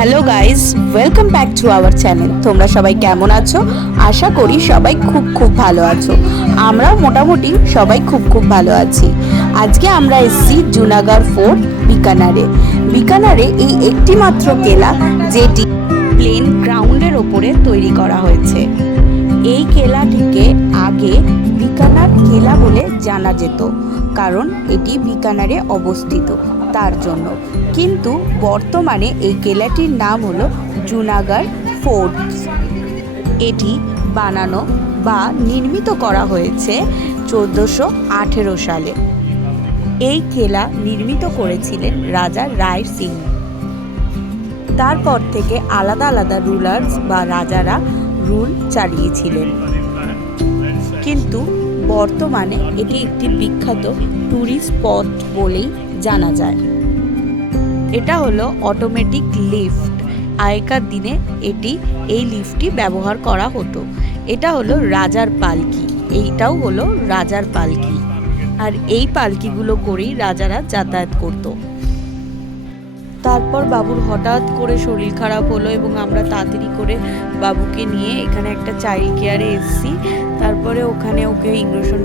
Hello guys, welcome back to our channel. তোমরা সবাই কেমন আছো? আশা করি সবাই খুব ভালো আছো। আমরাও মোটামুটি সবাই খুব ভালো আছি। আজকে আমরা এসেছি জুনাগড় ফোর্ট বিকানারে এই একটি মাত্র কেলা যেটি প্লেন গ্রাউন্ডের ওপরে তৈরি করা হয়েছে। এই কেলাটিকে আগে বিকানার কেলা বলে জানা যেত, কারণ এটি বিকানারে অবস্থিত তার জন্য। কিন্তু বর্তমানে এই কেলাটির নাম হলো জুনাগড় ফোর্ট। এটি বানানো বা নির্মিত করা হয়েছে 1418 সালে। এই কেলা নির্মিত করেছিলেন রাজা রায় সিং। তারপর থেকে আলাদা আলাদা রুলার্স বা রাজারা রুল চালিয়েছিলেন, কিন্তু বর্তমানে এটি একটি বিখ্যাত ট্যুরিস্ট স্পট বলেই জানা যায়। এটা হলো অটোমেটিক লিফট। আগেকার দিনে এই লিফটটি ব্যবহার করা হতো। এটা হলো রাজার পালকি, এইটাও হলো রাজার পালকি। আর এই পালকিগুলো করেই রাজারা যাতায়াত করতো। তারপর বাবুর হঠাৎ করে শরীর খারাপ হলো এবং আমরা তাড়াতাড়ি করে বাবুকে নিয়ে এখানে একটা চাইল্ড কেয়ারে এসেছি। তারপরে ওখানে ওকে ইঞ্জেকশন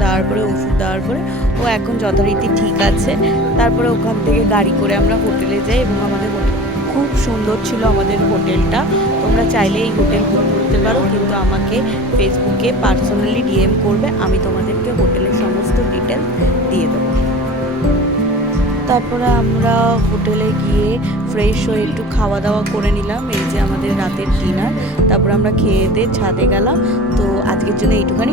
দেওয়ার পরে ওষুধ দেওয়ার পরে ও এখন যথারীতি ঠিক আছে। তারপরে ওখান থেকে গাড়ি করে আমরা হোটেলে যাই এবং আমাদের হোটেল খুব সুন্দর ছিল। আমাদের হোটেলটা তোমরা চাইলে এই হোটেল বুক করতে পারো, কিন্তু আমাকে ফেসবুকে পার্সোনালি ডিএম করবে, আমি তোমাদেরকে হোটেলের সমস্ত ডিটেলস দিয়ে দেবো। তারপরে আমরা হোটেলে গিয়ে ফ্রেশ হয়ে একটু খাওয়া দাওয়া করে নিলাম। এই যে আমাদের রাতের ডিনার। তারপরে আমরা খেয়ে দিয়ে ছাদে গেলাম। তো আজকের জন্য এইটুখানি।